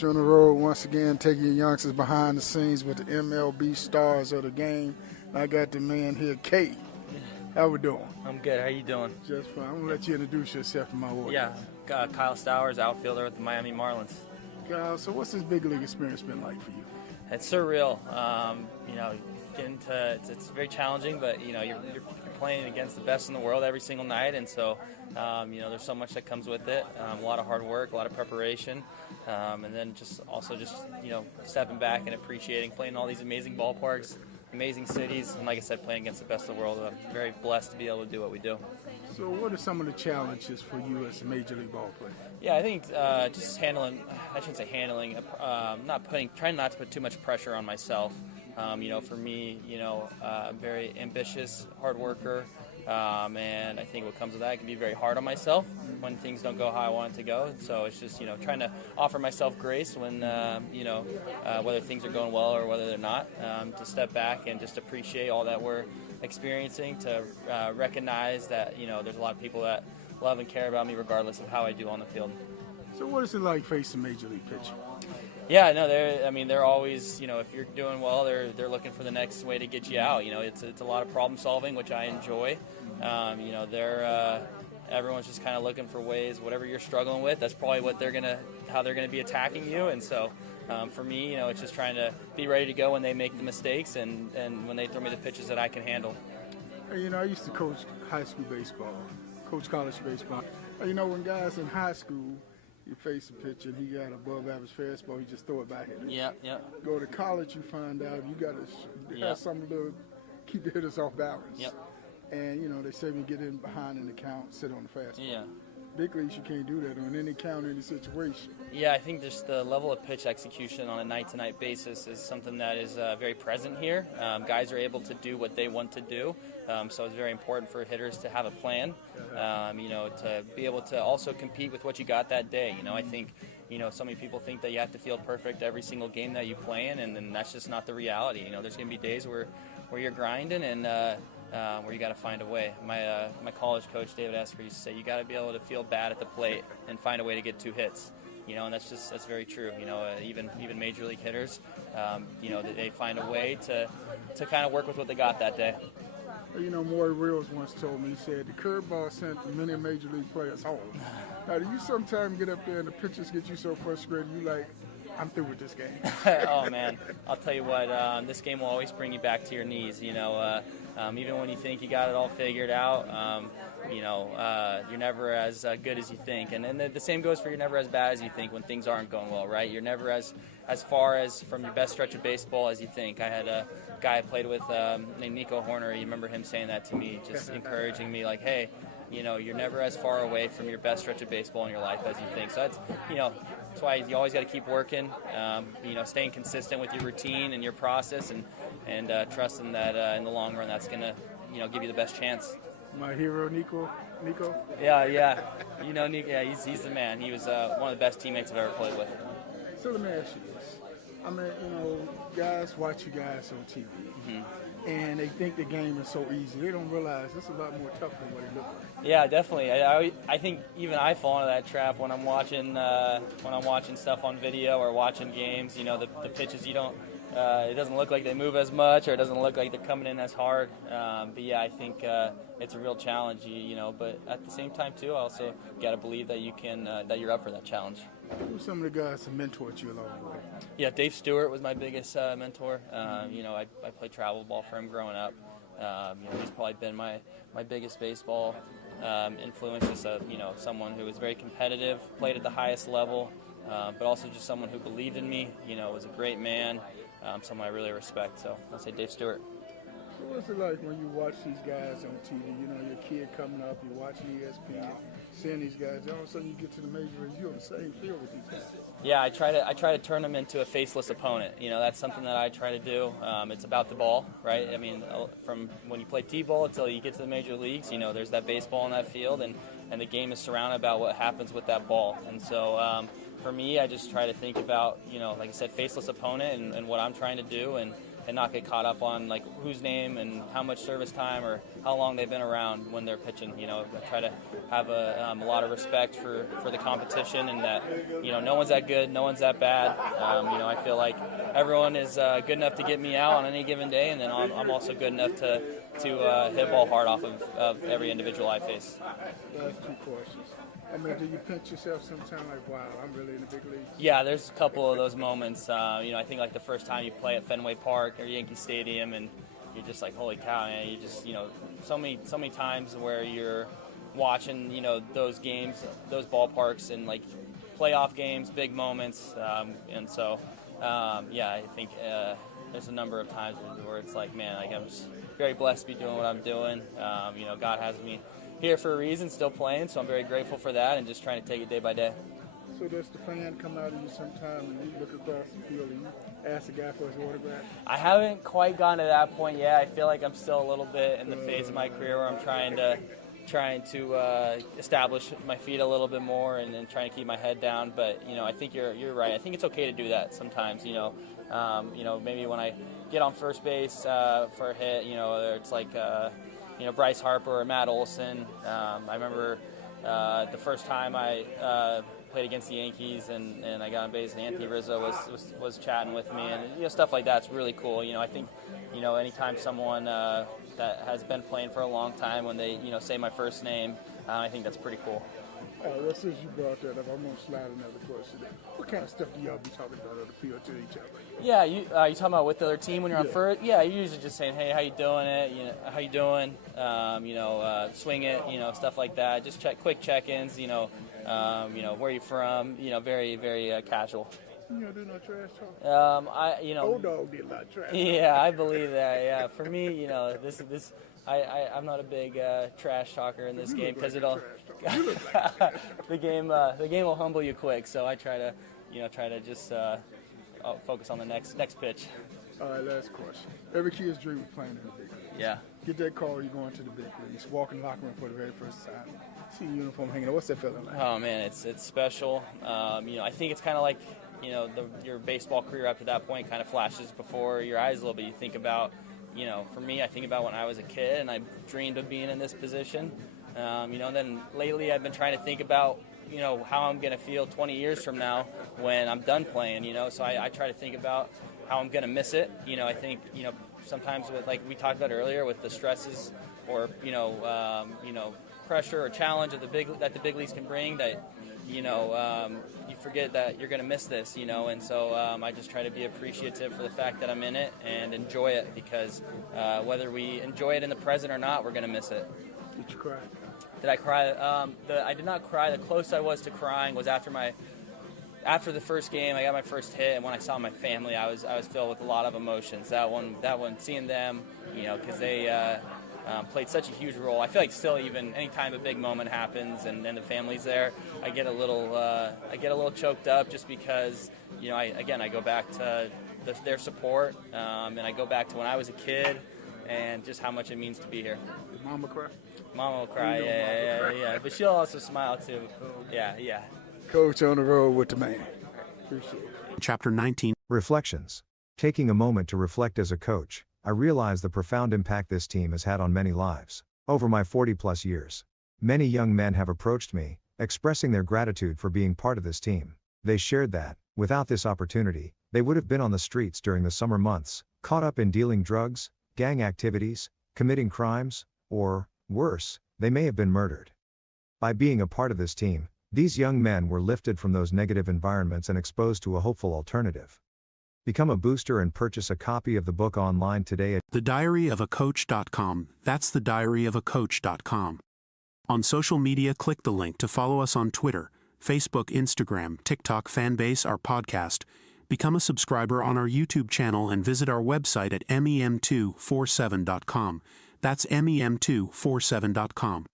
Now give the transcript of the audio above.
You're on the road once again, taking your youngsters behind the scenes with the MLB stars of the game. I got the man here, Kate. How we doing? I'm good. How you doing? Just fine. I'm gonna let you introduce yourself to my audience. Yeah, Kyle Stowers, outfielder with the Miami Marlins. Kyle, so what's this big league experience been like for you? It's surreal. It's very challenging, but you're playing against the best in the world every single night, and so there's so much that comes with it. A lot of hard work, a lot of preparation, and then just stepping back and appreciating playing all these amazing ballparks, amazing cities, and like I said, playing against the best in the world. I'm very blessed to be able to do what we do. So what are some of the challenges for you as a major league ball player? Yeah, I think just handling, I shouldn't say handling, trying not to put too much pressure on myself. For me, I'm very ambitious, hard worker, and I think what comes with that, I can be very hard on myself when things don't go how I want it to go. So it's just, trying to offer myself grace when, whether things are going well or whether they're not, to step back and just appreciate all that we're experiencing, to recognize that, there's a lot of people that love and care about me regardless of how I do on the field. So what is it like facing major league pitching? Yeah, no, they're always, if you're doing well, they're looking for the next way to get you out. It's a lot of problem solving, which I enjoy. Everyone's just kind of looking for ways, whatever you're struggling with, that's probably how they're gonna be attacking you. And so, for me, it's just trying to be ready to go when they make the mistakes and when they throw me the pitches that I can handle. Hey, I used to coach high school baseball, coach college baseball. When guys in high school, you face a pitcher and he got above average fastball, you just throw it back at him. Yeah. Go to college, you find out you got to have something to keep the hitters off balance. Yep. And, they say when you get in behind in the count, sit on the fastball. Yeah. Big leagues, you can't do that on any count, any situation. Yeah, I think just the level of pitch execution on a night-to-night basis is something that is very present here. Guys are able to do what they want to do, so it's very important for hitters to have a plan, to be able to also compete with what you got that day. I think, so many people think that you have to feel perfect every single game that you play in, and then that's just not the reality. There's going to be days where you're grinding and where you got to find a way. My college coach, David Esker, used to say, you got to be able to feel bad at the plate and find a way to get 2 hits. And that's very true. Even major league hitters, they find a way to kind of work with what they got that day. Maury Reels once told me, he said, the curveball sent many major league players home. Now, do you sometimes get up there and the pitchers get you so frustrated, you like, I'm through with this game? Oh, man. I'll tell you what, this game will always bring you back to your knees. Even when you think you got it all figured out, you're never as good as you think. And then the same goes for you're never as bad as you think when things aren't going well, right? You're never as far as from your best stretch of baseball as you think. I had a guy I played with named Nico Horner. You remember him saying that to me, just encouraging me like, hey, you're never as far away from your best stretch of baseball in your life as you think. So that's why you always got to keep working, staying consistent with your routine and your process, and trusting that in the long run that's going to, give you the best chance. My hero, Nico? Yeah. Nico, yeah, he's the man. He was one of the best teammates I've ever played with. So let me ask you this. Guys watch you guys on TV, and they think the game is so easy. They don't realize it's a lot more tough than what it looks like. Yeah, definitely. I think even I fall into that trap when I'm watching stuff on video or watching games. The pitches you don't. It doesn't look like they move as much, or it doesn't look like they're coming in as hard. But yeah, I think it's a real challenge. But at the same time too, I also got to believe that you can, that you're up for that challenge. Who are some of the guys that mentored you along the way? Yeah, Dave Stewart was my biggest mentor. I played travel ball for him growing up. He's probably been my biggest baseball influence. Just someone who was very competitive, played at the highest level, but also just someone who believed in me. Was a great man. Someone I really respect. So I'll say Dave Stewart. So what's it like when you watch these guys on TV? Your kid coming up, you're watching ESPN, seeing these guys. All of a sudden you get to the major leagues, you're on the same field with these guys. Yeah, I try to turn them into a faceless opponent. That's something that I try to do. It's about the ball, right? I mean, from when you play T-ball until you get to the major leagues, there's that baseball in that field, and the game is surrounded about what happens with that ball. And so for me, I just try to think about, like I said, faceless opponent and what I'm trying to do, and and not get caught up on like whose name and how much service time or how long they've been around when they're pitching. You know, I try to have a lot of respect for the competition, and that, you know, no one's that good, no one's that bad. You know, I feel like everyone is good enough to get me out on any given day, and then I'm also good enough to hit a ball hard off of every individual I face. That's 2 questions. I mean, do you pinch yourself sometime like, wow, I'm really in the big leagues? Yeah, there's a couple of those moments. You know, I think like the first time you play at Fenway Park or Yankee Stadium, and you're just like, holy cow, man! You just, you know, so many times where you're watching, you know, those games, those ballparks, and like playoff games, big moments, and so yeah, I think there's a number of times where it's like, man, like I'm just very blessed to be doing what I'm doing. You know, God has me here for a reason, still playing, so I'm very grateful for that, and just trying to take it day by day. So does the fan come out of you sometime and you look across the field and you ask the guy for his autograph? I haven't quite gotten to that point yet. I feel like I'm still a little bit in the phase of my career where I'm trying to establish my feet a little bit more and trying to keep my head down. But, you know, I think you're right. I think it's okay to do that sometimes. You know, maybe when I get on first base for a hit, you know, whether it's like you know, Bryce Harper or Matt Olson. I remember the first time I played against the Yankees and I got on base, and Anthony Rizzo was chatting with me, and, you know, stuff like that's really cool. You know, I think, you know, anytime someone that has been playing for a long time, when they, you know, say my first name, I think that's pretty cool. Well, since you brought that up, I'm going to slide another question. What kind of stuff do y'all be talking about on the field to each other? Yeah, you talking about with the other team when you're on first? Yeah, you're usually just saying, hey, how you doing it? You know, how you doing? You know, swing it. You know, stuff like that. Just quick check-ins. You know, where you from? You know, very, very casual. You don't do no trash talk? You know, Old dog did a lot of trash talk. Yeah, I believe that. Yeah, for me, you know, I'm not a big trash talker in this game because it'll the game will humble you quick. So I try to just focus on the next pitch. All right, last question. Every kid's dream of playing in the big leagues. Yeah. Get that call, you're going to the big leagues. Walk in the locker room for the very first time. See your uniform hanging up. What's that feeling like? Oh man, it's special. You know, I think it's kind of like, you know, your baseball career up to that point kind of flashes before your eyes a little bit. You think about, you know, for me, I think about when I was a kid and I dreamed of being in this position. You know, and then lately I've been trying to think about, you know, how I'm going to feel 20 years from now when I'm done playing, you know. So I try to think about how I'm going to miss it. You know, I think, you know, sometimes with, like we talked about earlier, with the stresses or, you know, pressure or challenge that the big leagues can bring, that, you know, you forget that you're going to miss this, you know, and so I just try to be appreciative for the fact that I'm in it and enjoy it, because whether we enjoy it in the present or not, we're going to miss it. Did you cry? Did I cry? I did not cry. The closest I was to crying was after the first game. I got my first hit, and when I saw my family, I was filled with a lot of emotions. That one, seeing them, you know, because they played such a huge role. I feel like still, even anytime a big moment happens and the family's there, I get a little choked up, just because, you know, I go back to their support, and I go back to when I was a kid and just how much it means to be here. Did Mama cry? Mama will cry, yeah. But she'll also smile too. Yeah. Coach on the road with the man. Appreciate it. Chapter 19. Reflections. Taking a moment to reflect as a coach, I realize the profound impact this team has had on many lives. Over my 40-plus years, many young men have approached me, expressing their gratitude for being part of this team. They shared that, without this opportunity, they would have been on the streets during the summer months, caught up in dealing drugs, gang activities, committing crimes, or, worse, they may have been murdered. By being a part of this team, these young men were lifted from those negative environments and exposed to a hopeful alternative. Become a booster and purchase a copy of the book online today at thediaryofacoach.com. That's thediaryofacoach.com. On social media, click the link to follow us on Twitter, Facebook, Instagram, TikTok, Fanbase, our podcast. Become a subscriber on our YouTube channel and visit our website at mem247.com. That's mem247.com.